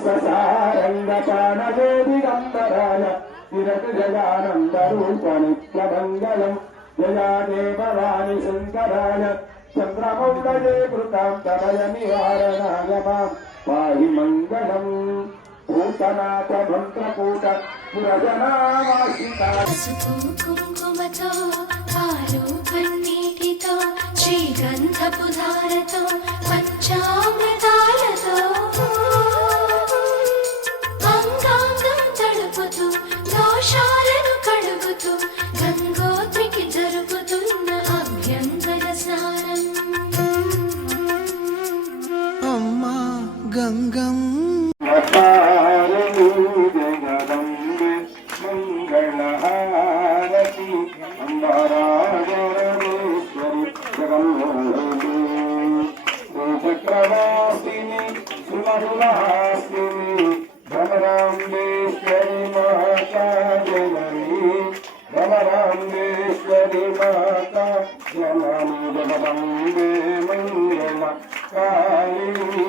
हंससारंगपाणवेदिगंबराय विरति जयानन्दरूपनित्यमङ्गलम् जयादे भवानि शङ्कराय चन्द्रमौळये कृतां तनयनिवारणाय मां पाहि मङ्गलम् भूतनाथ मन्त्रकूट पुरजनामाश्रिता कुङ्कुमतो पालो पन्नीटितो श्रीगन्धపు ధారతో పంచామృతాలతో అంగాంగం తడుపుతూ దోషాలను కడుగుతూ గంగోత్రికి జరుపుతున్న అభ్యంగన స్నానం అమ్మా గంగం चक्रवासिनी सुमधुरहासिनी भ्रमराम्बेश्वरी माता जननी भ्रमराम्बेश्वरी माता जननी जगदम्बे मंगल कालिनी